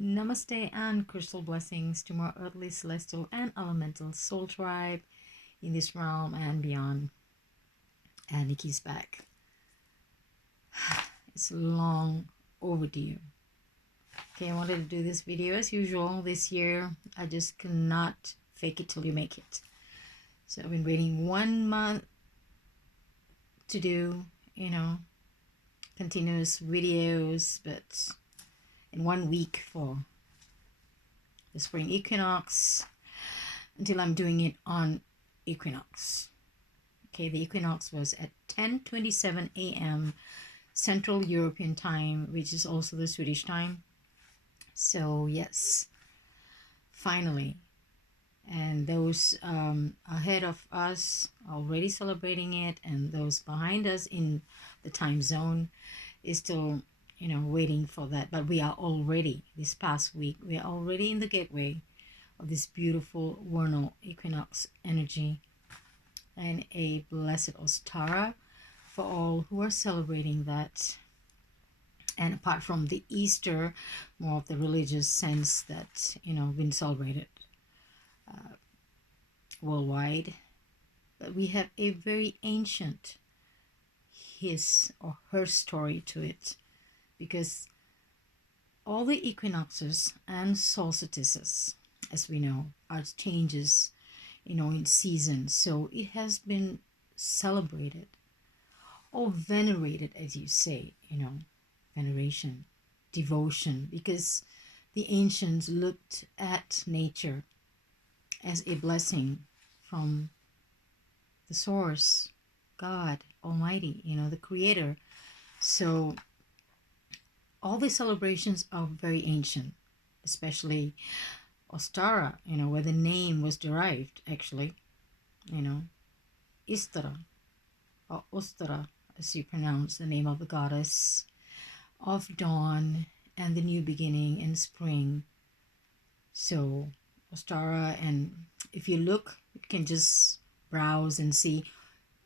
Namaste and crystal blessings to more earthly, celestial, and elemental soul tribe in this realm and beyond. And Nikki's back. It's long overdue. Okay, I wanted to do this video as usual this year. I just cannot fake it till you make it. So I've been waiting 1 month to do, continuous videos, but in 1 week for the spring equinox until I'm doing it on equinox. Okay, the equinox was at 10:27 a.m. Central European time, which is also the Swedish time. So yes, finally. And those ahead of us already celebrating it, and those behind us in the time zone is still waiting for that. But we are already, this past week, we are already in the gateway of this beautiful vernal equinox energy, and a blessed OSTARA for all who are celebrating that. And apart from the Easter, more of the religious sense that been celebrated worldwide. But we have a very ancient his or her story to it, because all the equinoxes and solstices, as we know, are changes in seasons. So it has been celebrated or venerated, as you say, veneration, devotion, because the ancients looked at nature as a blessing from the source, God Almighty, the creator. So all the celebrations are very ancient, especially OSTARA, where the name was derived, actually, Istara, or OSTARA, as you pronounce the name of the goddess of dawn and the new beginning and spring. So OSTARA, and if you look, you can just browse and see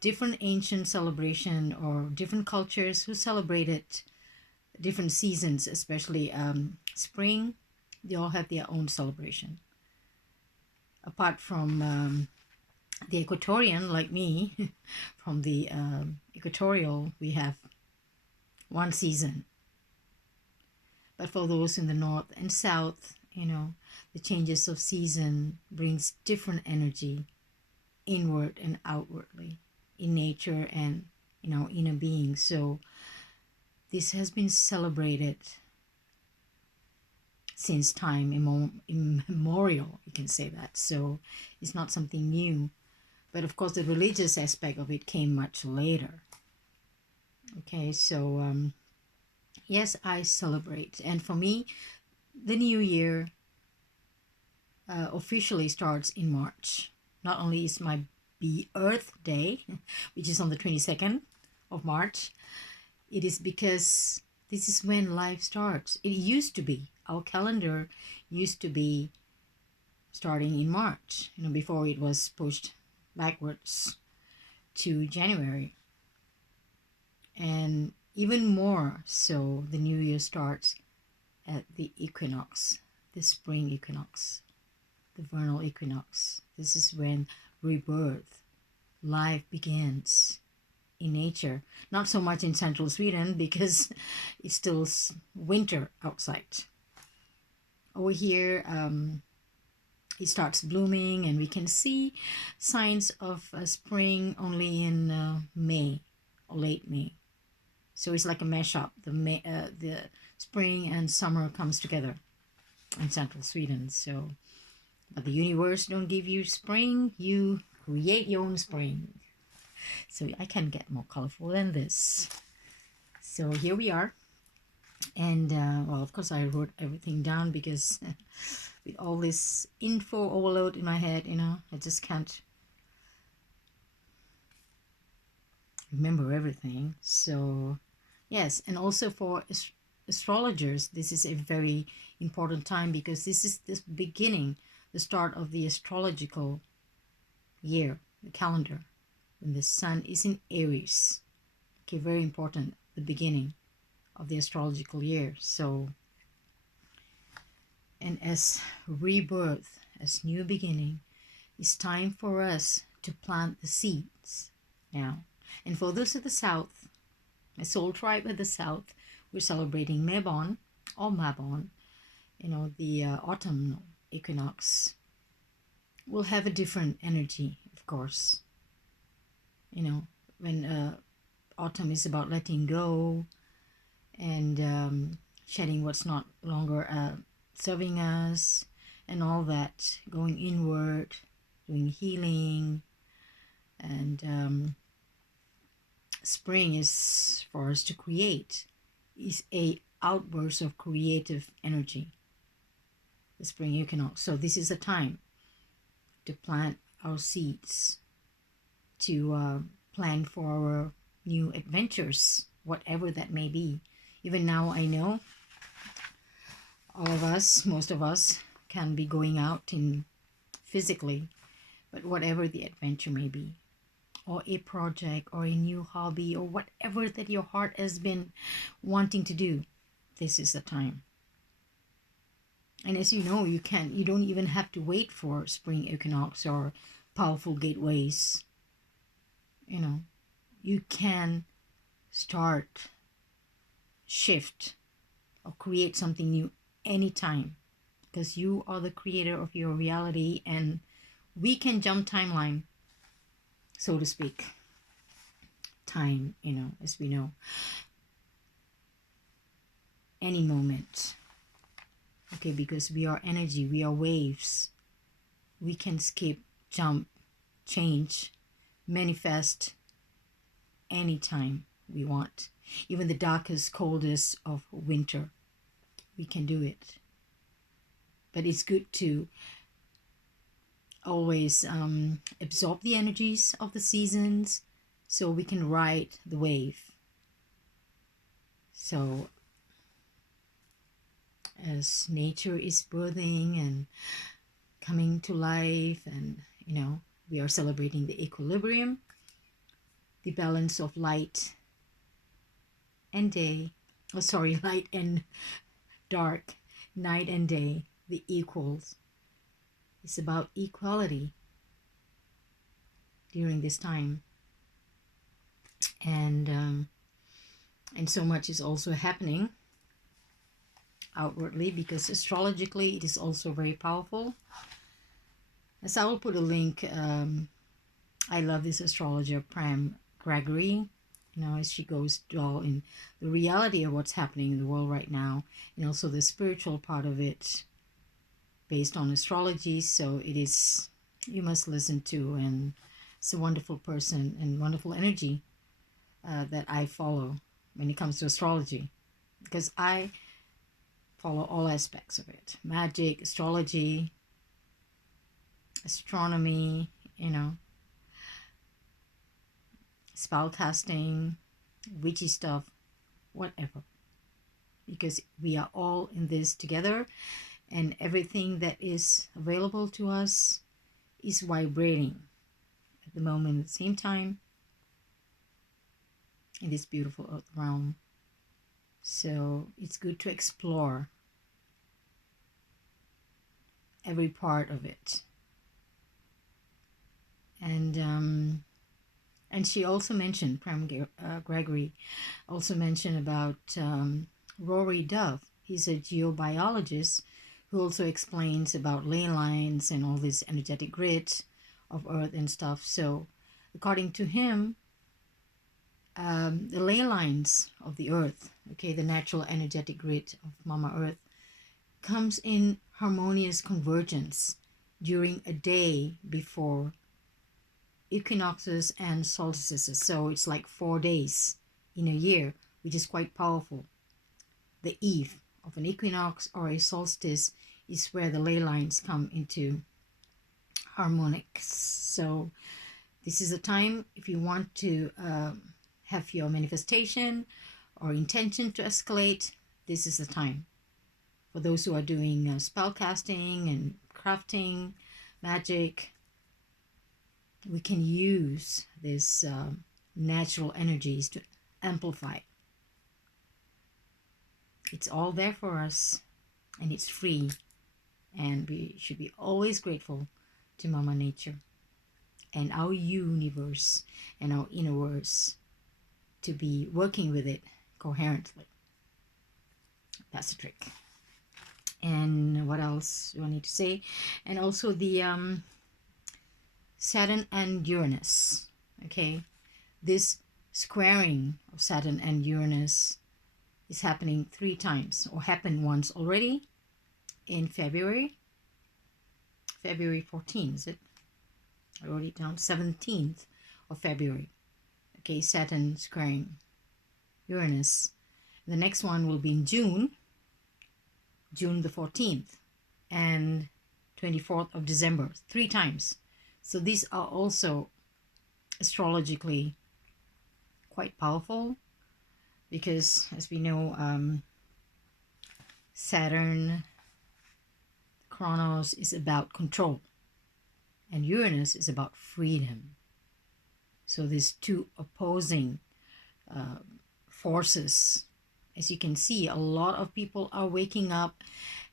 different ancient celebration or different cultures who celebrated different seasons, especially spring. They all have their own celebration. Apart from the equatorian, like me, from the equatorial, we have one season. But for those in the north and south, the changes of season brings different energy inward and outwardly in nature and inner being. So this has been celebrated since time immemorial, you can say that. So it's not something new, but of course the religious aspect of it came much later. Okay, so yes, I celebrate, and for me the new year officially starts in March. Not only is my Earth Day, which is on the 22nd of March, it is because this is when life starts. It used to be, our calendar used to be starting in March, before it was pushed backwards to January. And even more so, the new year starts at the equinox, the spring equinox, the vernal equinox. This is when rebirth, life begins in nature. Not so much in central Sweden because it's still winter outside. Over here, it starts blooming, and we can see signs of spring only in May or late May. So it's like a mashup. The spring and summer comes together in central Sweden. So, but the universe don't give you spring, you create your own spring. So I can get more colorful than this. So here we are. And well, of course I wrote everything down because with all this info overload in my head, I just can't remember everything. So yes, and also for astrologers, this is a very important time, because this is the beginning, the start of the astrological year, the calendar, when the sun is in Aries. Okay, very important, the beginning of the astrological year. So And as rebirth, as new beginning, it's time for us to plant the seeds now. And for those of the South, my soul tribe of the South, we're celebrating Mabon or Mabon, the autumnal equinox. Will have a different energy, of course. When autumn is about letting go and shedding what's not longer serving us and all that, going inward, doing healing. And spring is for us to create, is a outburst of creative energy, the spring equinox. So this is a time to plant our seeds, to plan for our new adventures, whatever that may be. Even now, I know all of us, most of us, can be going out in physically, but whatever the adventure may be, or a project or a new hobby or whatever that your heart has been wanting to do, this is the time. And as you know, you don't even have to wait for spring equinox or powerful gateways. You can start, shift, or create something new anytime, because you are the creator of your reality, and we can jump timeline, so to speak. Time, as we know, any moment. Okay, because we are energy, we are waves. We can skip, jump, change, manifest anytime we want. Even the darkest, coldest of winter, we can do it. But it's good to always absorb the energies of the seasons so we can ride the wave. So as nature is birthing and coming to life, and we are celebrating the equilibrium, the balance of light and day, light and dark, night and day, the equals. It's about equality during this time, and so much is also happening outwardly, because astrologically it is also very powerful. As I will put a link, I love this astrologer Pram Gregory, as she goes all in the reality of what's happening in the world right now, and also the spiritual part of it based on astrology. So it is, you must listen to, and it's a wonderful person and wonderful energy that I follow when it comes to astrology, because I follow all aspects of it: magic, astrology, astronomy, spell casting, witchy stuff, whatever, because we are all in this together, and everything that is available to us is vibrating at the moment, at the same time, in this beautiful earth realm. So it's good to explore every part of it. And she also mentioned, Pram Gregory also mentioned about Rory Dove. He's a geobiologist who also explains about ley lines and all this energetic grid of Earth and stuff. So according to him, the ley lines of the Earth, okay, the natural energetic grid of Mama Earth, comes in harmonious convergence during a day before equinoxes and solstices. So it's like 4 days in a year, which is quite powerful. The eve of an equinox or a solstice is where the ley lines come into harmonics. So this is a time, if you want to have your manifestation or intention to escalate, this is the time. For those who are doing spell casting and crafting, magic, we can use these natural energies to amplify. It's all there for us, and it's free. And we should be always grateful to Mama Nature and our universe and our universe to be working with it coherently. That's the trick. And what else do I need to say? And also the Saturn and Uranus. Okay, this squaring of Saturn and Uranus is happening 3 times, or happened once already in February 14th, is it? I wrote it down, 17th of February. Okay, Saturn squaring Uranus. The next one will be in June the 14th, and 24th of December, 3 times. So these are also astrologically quite powerful, because as we know, Saturn Chronos is about control, and Uranus is about freedom. So these 2 opposing forces. As you can see, a lot of people are waking up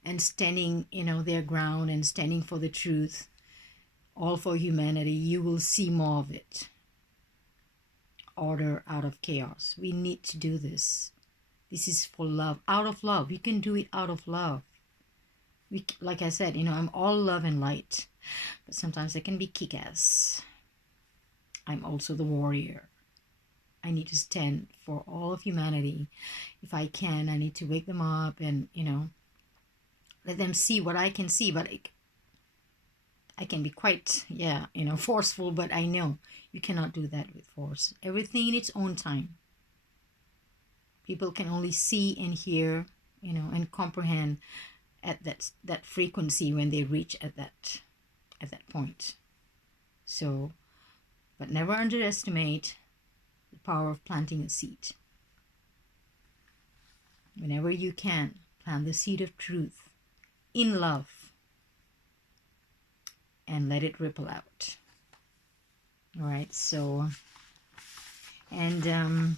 and standing, their ground and standing for the truth, all for humanity. You will see more of it. Order out of chaos. We need to do this. This is for love, out of love. You can do it out of love. Like I said, I'm all love and light, but sometimes I can be kick-ass. I'm also the warrior. I need to stand for all of humanity. If I can, I need to wake them up and, let them see what I can see. But I can be quite, forceful, but I know you cannot do that with force. Everything in its own time. People can only see and hear, and comprehend at that frequency when they reach at that point. So, but never underestimate the power of planting a seed. Whenever you can, plant the seed of truth in love and let it ripple out. All right, so, and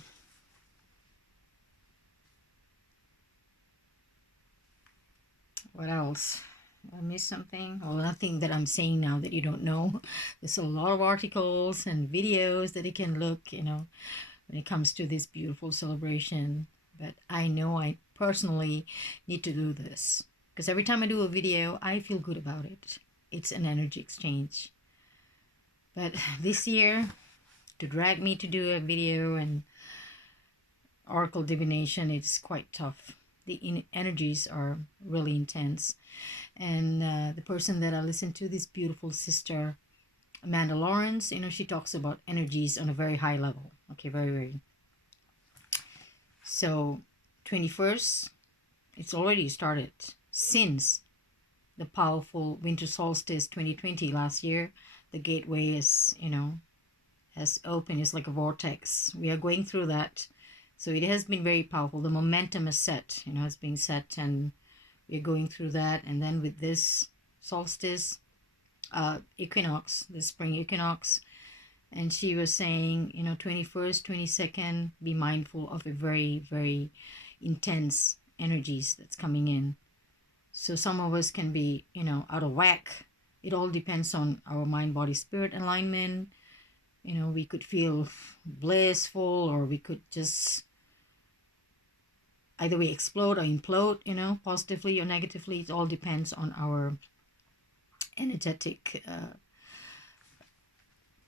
what else? Did I miss something? Well, nothing that I'm saying now that you don't know. There's a lot of articles and videos that you can look, when it comes to this beautiful celebration. But I know I personally need to do this, because every time I do a video, I feel good about it. It's an energy exchange. But this year, to drag me to do a video and oracle divination, it's quite tough. The energies are really intense. And the person that I listen to, this beautiful sister, Amanda Lawrence, she talks about energies on a very high level. Okay, very, very. So, 21st, it's already started since the powerful winter solstice 2020 last year. The gateway is, has opened. It's like a vortex. We are going through that. So it has been very powerful. The momentum is set, has been set, and we're going through that. And then with this solstice, equinox, the spring equinox, and she was saying, 21st, 22nd, be mindful of a very, very intense energies that's coming in. So some of us can be, out of whack. It all depends on our mind, body, spirit alignment. We could feel blissful, or we could just either we explode or implode, positively or negatively. It all depends on our energetic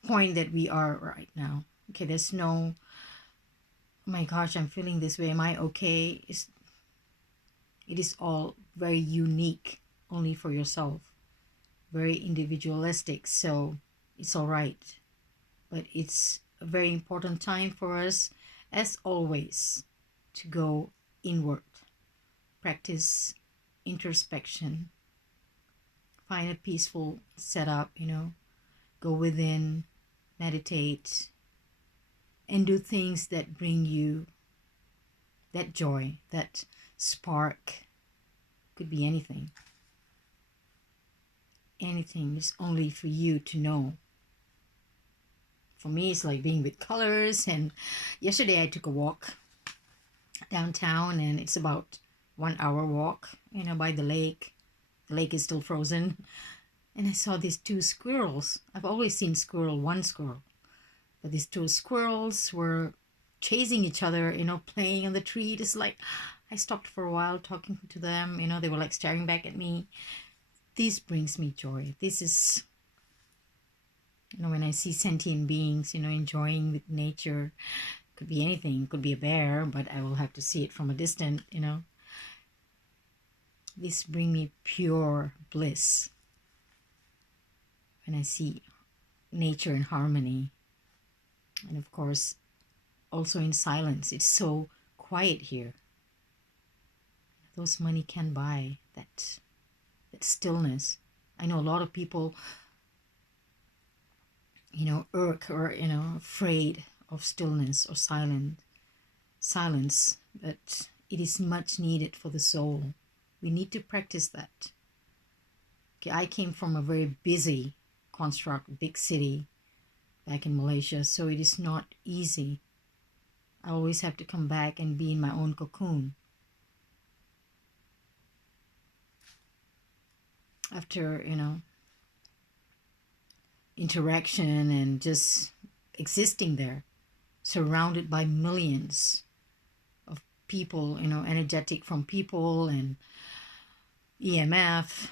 point that we are right now. Okay, there's no, oh my gosh, I'm feeling this way, am I okay? It is all very unique, only for yourself, very individualistic. So it's all right. But it's a very important time for us, as always, to go inward, practice introspection, find a peaceful setup, go within, meditate, and do things that bring you that joy, that spark. Could be anything. Anything is only for you to know. For me, it's like being with colors. And yesterday I took a walk downtown, and it's about 1 hour walk, by the lake. lake is still frozen. And I saw these two squirrels. I've always seen one squirrel. But these two squirrels were chasing each other, playing on the tree. Just like, I stopped for a while talking to them. They were like staring back at me. This brings me joy. This is, when I see sentient beings, enjoying with nature. Could be anything. Could be a bear, but I will have to see it from a distance, This brings me pure bliss. When I see nature in harmony. And of course, also in silence. It's so quiet here. Those money can buy that stillness. I know a lot of people, irk or, afraid of stillness or silence, but it is much needed for the soul. We need to practice that. Okay, I came from a very busy construct, big city back in Malaysia, so it is not easy. I always have to come back and be in my own cocoon. After, interaction and just existing there, surrounded by millions of people, energetic from people and EMF,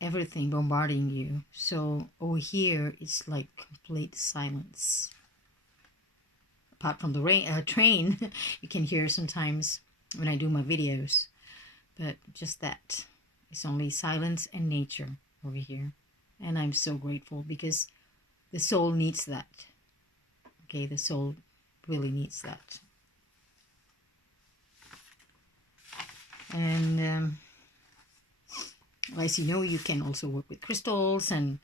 everything bombarding you. So over here, it's like complete silence. Apart from the train, you can hear sometimes when I do my videos. But just that. It's only silence and nature over here. And I'm so grateful because the soul needs that. Okay, the soul really needs that. And as you know, you can also work with crystals and,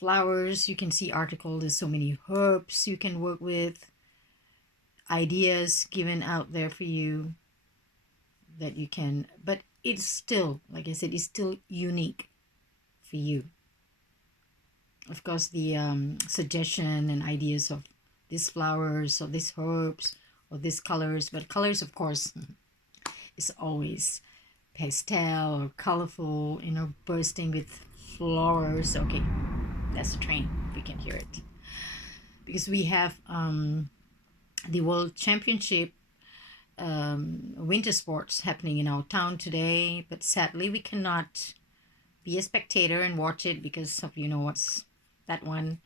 flowers. You can see articles. There's so many herbs you can work with. Ideas given out there for you that you can. But it's still, like I said, it's still unique for you. Of course, the suggestion and ideas of these flowers or these herbs or these colors. But colors, of course, is always pastel or colorful, bursting with flowers. Okay, that's the train. We can hear it. Because we have the World Championship winter sports happening in our town today. But sadly, we cannot be a spectator and watch it because of, what's that one.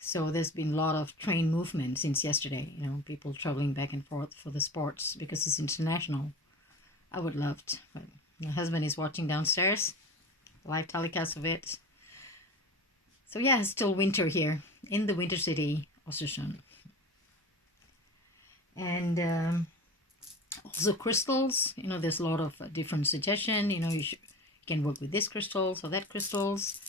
So there's been a lot of train movement since yesterday. People traveling back and forth for the sports because it's international. I would love to, but my husband is watching downstairs, live telecast of it. So yeah, it's still winter here in the winter city, Ostersund. And also crystals, there's a lot of different suggestion. You can work with this crystals or that crystals.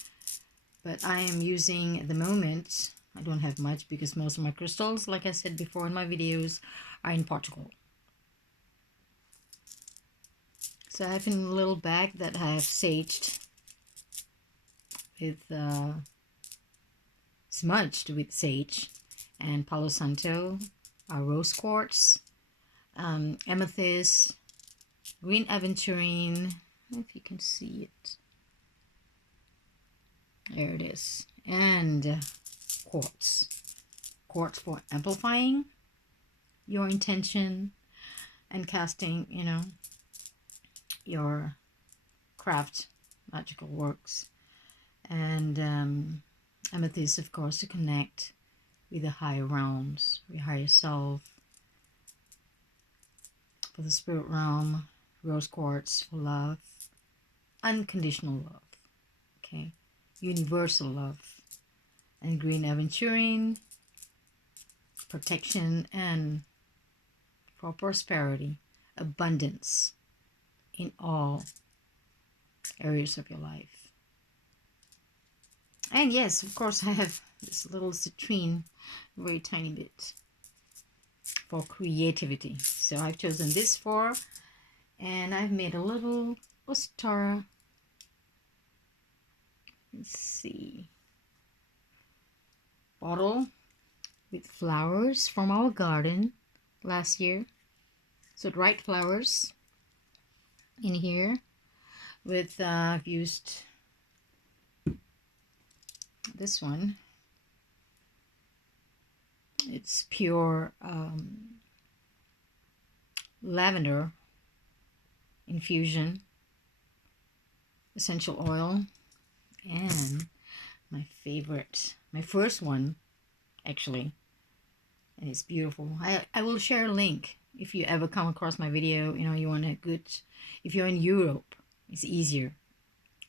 But I am using at the moment, I don't have much because most of my crystals, like I said before in my videos, are in Portugal. So I have a little bag that I have saged with, smudged with sage and Palo Santo, rose quartz, amethyst, green aventurine, if you can see it. There it is. And quartz. Quartz for amplifying your intention and casting, your craft, magical works. And amethyst, of course, to connect with the higher realms, your higher self. For the spirit realm, rose quartz for love, unconditional love, okay, universal love, and green aventurine, protection and for prosperity, abundance in all areas of your life. And yes, of course, I have this little citrine, very tiny bit, for creativity. So I've chosen this and I've made a little OSTARA. Let's see. Bottle with flowers from our garden last year. So dried flowers in here with I've used this one. It's pure lavender infusion essential oil, and my favorite, my first one actually, and it's beautiful. I will share a link if you ever come across my video. You know, you want a good, if you're in Europe, it's easier,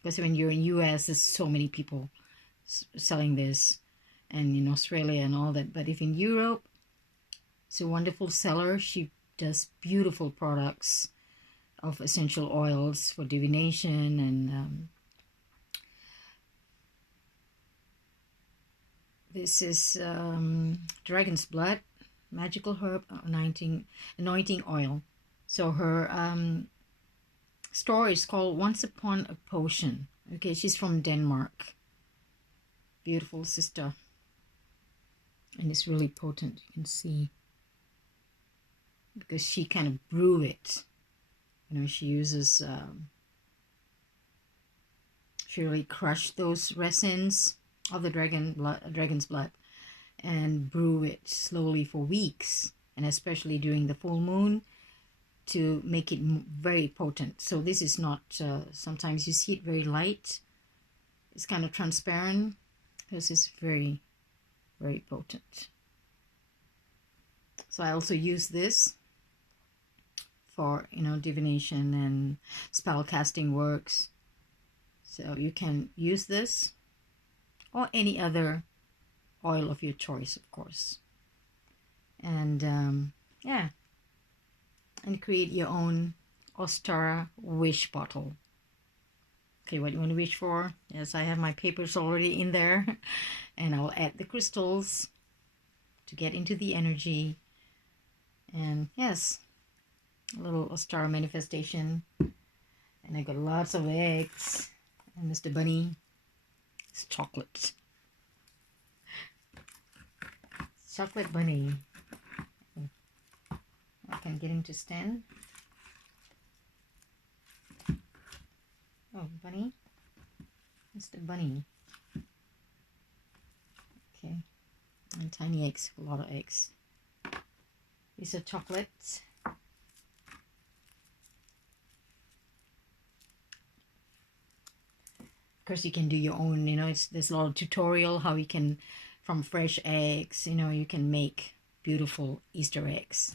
because when you're in US, there's so many people selling this, and in Australia and all that. But if in Europe, it's a wonderful seller. She does beautiful products of essential oils for divination, and this is dragon's blood, magical herb anointing oil. So her store is called Once Upon a Potion. Okay, she's from Denmark. Beautiful sister, and it's really potent. You can see, because she kind of brew it. You know, she uses she really crushed those resins of the dragon's blood and brew it slowly for weeks, and especially during the full moon, to make it very potent. So this is not sometimes you see it very light, it's kind of transparent, because it's very, very potent. So I also use this for, you know, divination and spell casting works. So you can use this or any other oil of your choice, of course. And yeah, and create your own OSTARA wish bottle. Okay, what do you want to wish for? Yes, I have my papers already in there, and I'll add the crystals to get into the energy. And yes, a little OSTARA manifestation. And I got lots of eggs. And Mr. Bunny, it's chocolate. Chocolate bunny. I can get him to stand. Oh, bunny. Mr. Bunny. Okay. And tiny eggs, a lot of eggs. These are chocolates. Of course, you can do your own, you know, there's a lot of tutorial how you can, from fresh eggs, you know, you can make beautiful Easter eggs,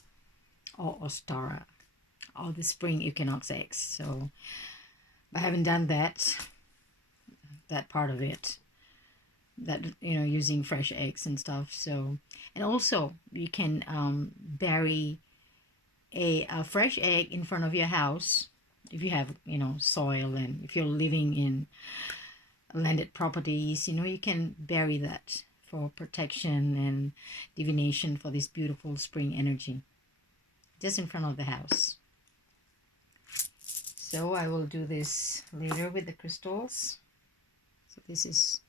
or OSTARA, or the spring equinox eggs. So I haven't done that part of it, that, you know, using fresh eggs and stuff. So, and also you can bury a fresh egg in front of your house if you have, you know, soil, and if you're living in landed properties, you know, you can bury that for protection and divination for this beautiful spring energy, just in front of the house. So I will do this later with the crystals. So this is,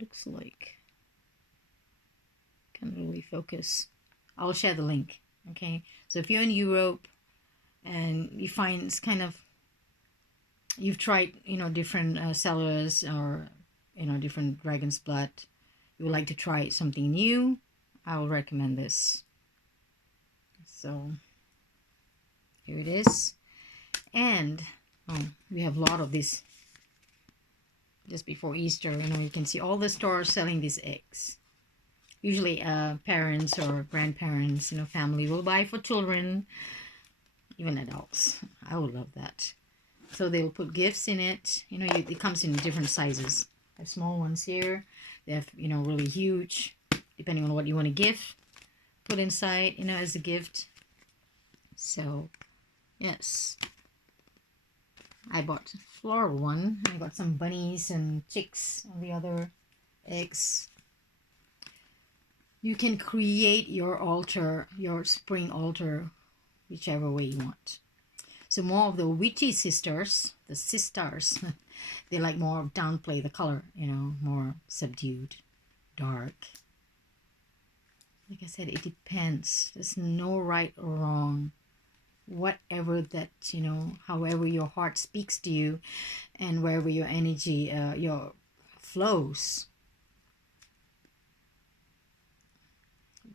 looks like, can't really focus. I'll share the link. Okay, so if you're in Europe and you find it's kind of, you've tried, you know, different sellers, or, you know, different dragon's blood, you would like to try something new, I will recommend this. So here it is. And we have a lot of this just before Easter. You know, you can see all the stores selling these eggs. Usually parents or grandparents, you know, family will buy for children, even adults. I would love that. So they'll put gifts in it. You know, it comes in different sizes. I have small ones here. They have, you know, really huge, depending on what you want to give, put inside, you know, as a gift. So, yes. I bought a floral one. I got some bunnies and chicks on the other eggs. You can create your altar, your spring altar, whichever way you want. So more of the witchy sisters, the sisters, they like more downplay the color, you know, more subdued, dark. Like I said, it depends. There's no right or wrong. whatever that, however your heart speaks to you, and wherever your energy your flows,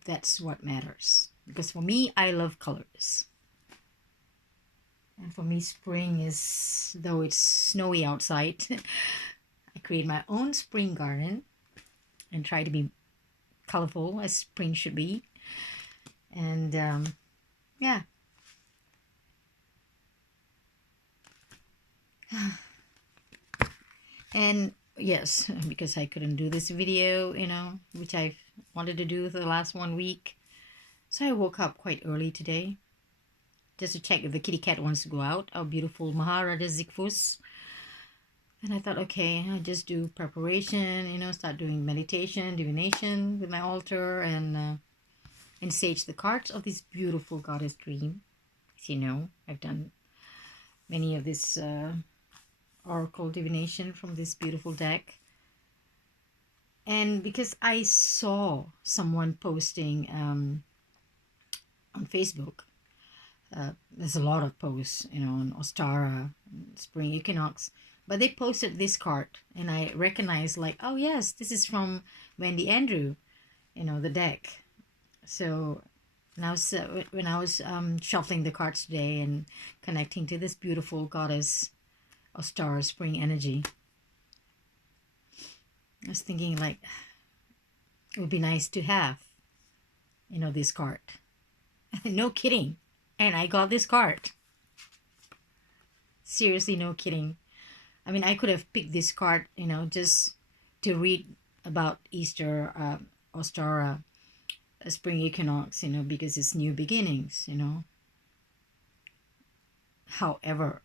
that's what matters. Because for me, I love colors. And for me, spring is, though it's snowy outside, I create my own spring garden and try to be colorful as spring should be. And yeah. And yes, because I couldn't do this video, which I wanted to do for the last 1 week. So I woke up quite early today just to check if the kitty cat wants to go out, our beautiful Maharaja Zikfus. And I thought, okay, I'll just do preparation, start doing meditation, divination with my altar, and sage the cards of this beautiful goddess dream. As you know, I've done many of this oracle divination from this beautiful deck. And because I saw someone posting on Facebook, there's a lot of posts, on OSTARA, spring equinox, but they posted this card, and I recognized, like, oh yes, this is from Wendy Andrew, the deck. So now, when I was shuffling the cards today and connecting to this beautiful goddess OSTARA spring energy, I was thinking, like, it would be nice to have, this card. No kidding. And I got this card. Seriously, no kidding. I mean, I could have picked this card, just to read about Easter, OSTARA, spring equinox, because it's new beginnings, However,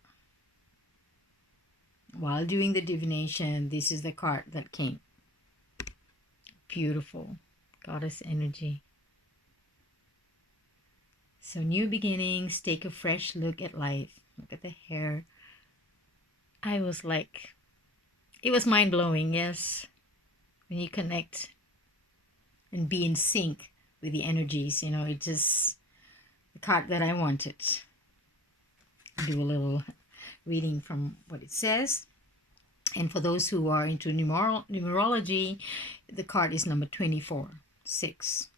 while doing the divination, this is the card that came. Beautiful goddess energy. So new beginnings, take a fresh look at life. Look at the hair. I was like, it was mind-blowing, yes. When you connect and be in sync with the energies, it just, the card that I wanted. Do a little reading from what it says. And for those who are into numerology, the card is number 24, 6.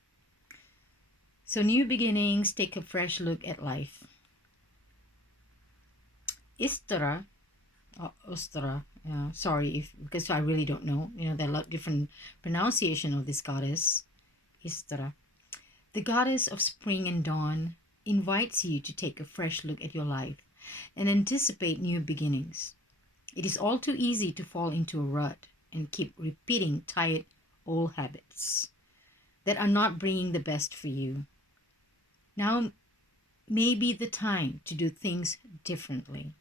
So new beginnings, take a fresh look at life. OSTARA, sorry because I really don't know. There are a lot of different pronunciation of this goddess. OSTARA, the goddess of spring and dawn, invites you to take a fresh look at your life and anticipate new beginnings. It is all too easy to fall into a rut and keep repeating tired old habits that are not bringing the best for you. Now may be the time to do things differently.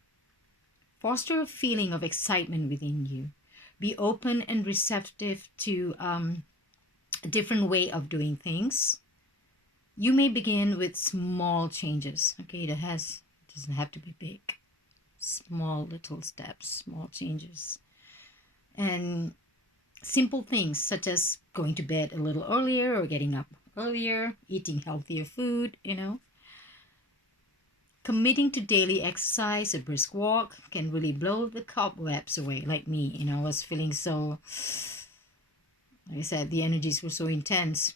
Foster a feeling of excitement within you. Be open and receptive to a different way of doing things. You may begin with small changes. Okay, it doesn't have to be big. Small little steps, small changes. And simple things such as going to bed a little earlier or getting up earlier, eating healthier food, Committing to daily exercise, a brisk walk, can really blow the cobwebs away. Like me, I was feeling so, like I said, the energies were so intense,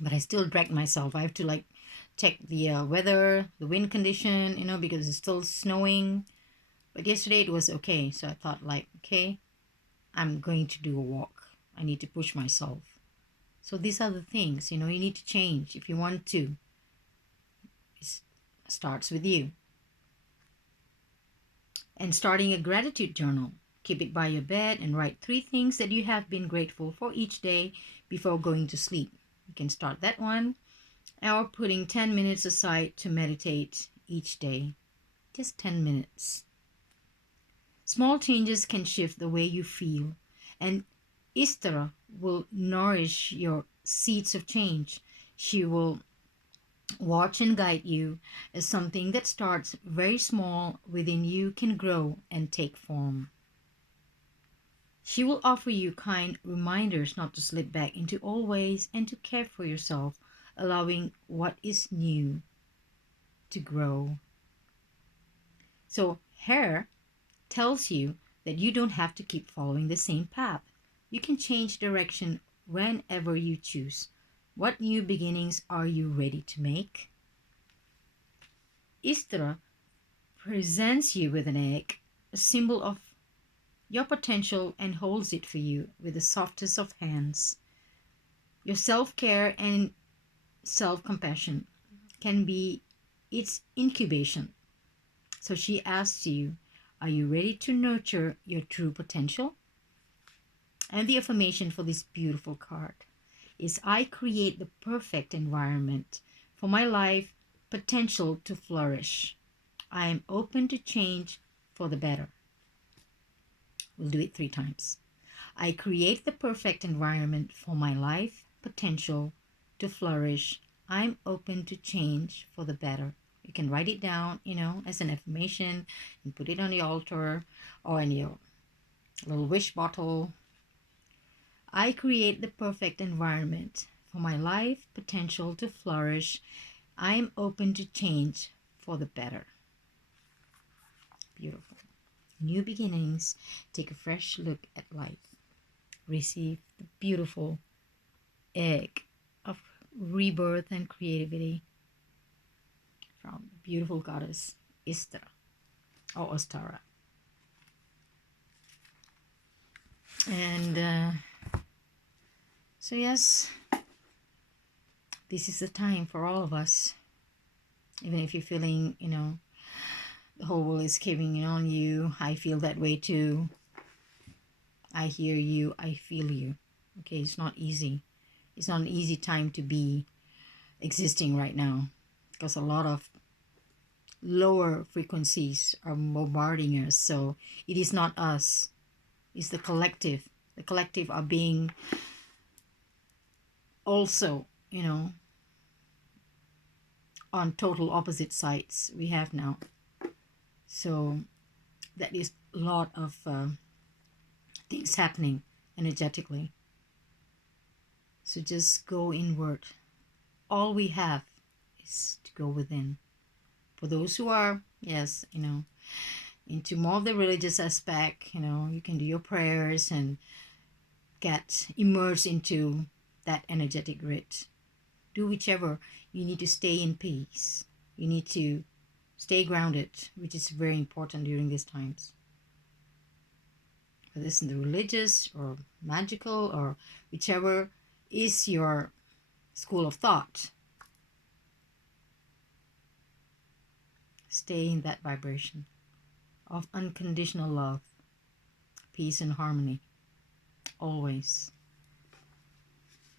but I still dragged myself. I have to check the weather, the wind condition, because it's still snowing. But yesterday it was okay. So I thought, okay, I'm going to do a walk. I need to push myself. So these are the things, you need to change if you want to. It starts with you. And starting a gratitude journal. Keep it by your bed and write 3 things that you have been grateful for each day before going to sleep. You can start that one. Or putting 10 minutes aside to meditate each day. Just 10 minutes. Small changes can shift the way you feel, and OSTARA will nourish your seeds of change. She will watch and guide you as something that starts very small within you can grow and take form. She will offer you kind reminders not to slip back into old ways and to care for yourself, allowing what is new to grow. So hair tells you that you don't have to keep following the same path. You can change direction whenever you choose. What new beginnings are you ready to make? Istra presents you with an egg, a symbol of your potential, and holds it for you with the softest of hands. Your self-care and self-compassion can be its incubation. So she asks you, are you ready to nurture your true potential? And the affirmation for this beautiful card is, I create the perfect environment for my life potential to flourish. I am open to change for the better. We'll do it 3 times. I create the perfect environment for my life potential to flourish. I'm open to change for the better. You can write it down, as an affirmation and put it on the altar or in your little wish bottle. I create the perfect environment for my life potential to flourish. I am open to change for the better. Beautiful. New beginnings. Take a fresh look at life. Receive the beautiful egg of rebirth and creativity from the beautiful goddess Istra or OSTARA. And so yes, this is the time for all of us. Even if you're feeling, the whole world is caving in on you. I feel that way too. I hear you. I feel you. Okay, it's not easy. It's not an easy time to be existing right now, because a lot of lower frequencies are bombarding us. So it is not us. It's the collective. The collective are being also, on total opposite sides we have now. So that is a lot of things happening energetically. So just go inward. All we have is to go within. For those who are, yes, into more of the religious aspect, you can do your prayers and get immersed into that energetic grid. Do whichever. You need to stay in peace. You need to stay grounded, which is very important during these times. Whether it's in the religious or magical or whichever is your school of thought, stay in that vibration of unconditional love, peace and harmony, always.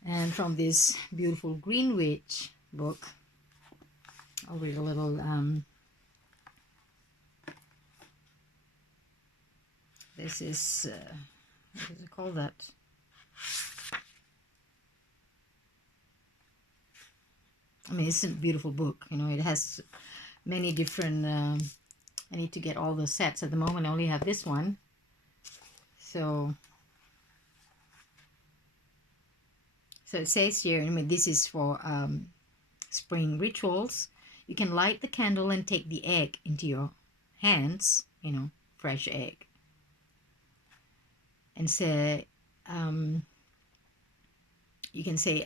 And from this beautiful Green Witch book, I'll read a little. This is, what does it call that? I mean, it's a beautiful book. It has many different. I need to get all the sets. At the moment, I only have this one. So it says here, this is for spring rituals. You can light the candle and take the egg into your hands, fresh egg. And say, you can say,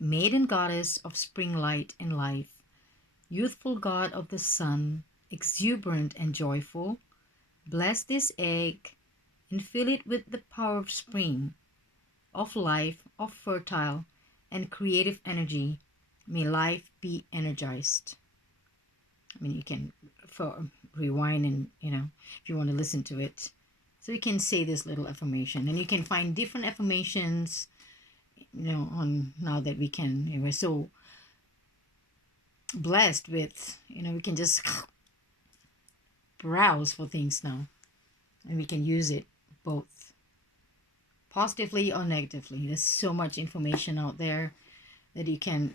maiden goddess of spring light and life, youthful god of the sun, exuberant and joyful, bless this egg and fill it with the power of spring, of life, of fertile and creative energy. May life be energized. You can rewind and, if you want to listen to it. So you can say this little affirmation, and you can find different affirmations, on now that we can, we're so blessed with, we can just browse for things now, and we can use it both positively or negatively. There's so much information out there that you can,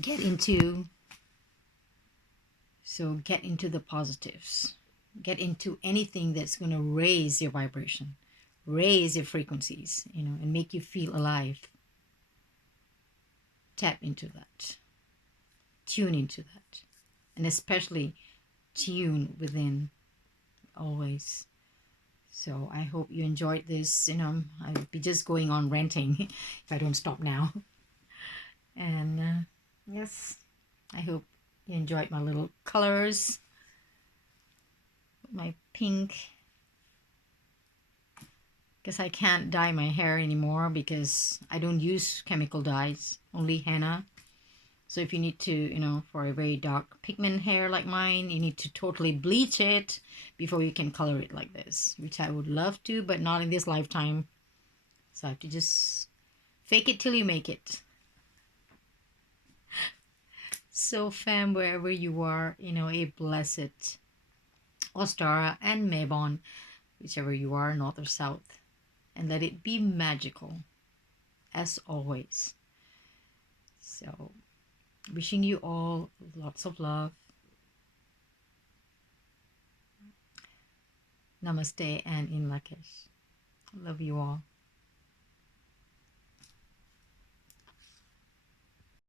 get into. So get into the positives. Get into anything that's going to raise your vibration, raise your frequencies, and make you feel alive. Tap into that. Tune into that. and especially tune within always. So I hope you enjoyed this. I'll be just going on ranting if I don't stop now. And yes, I hope you enjoyed my little colors, my pink, because I can't dye my hair anymore because I don't use chemical dyes, only henna. So if you need to, for a very dark pigment hair like mine, you need to totally bleach it before you can color it like this, which I would love to, but not in this lifetime. So I have to just fake it till you make it. So fam, wherever you are, a blessed OSTARA and Mabon, whichever you are, north or south, and let it be magical as always. So wishing you all lots of love. Namaste and in Lakesh. Love you all.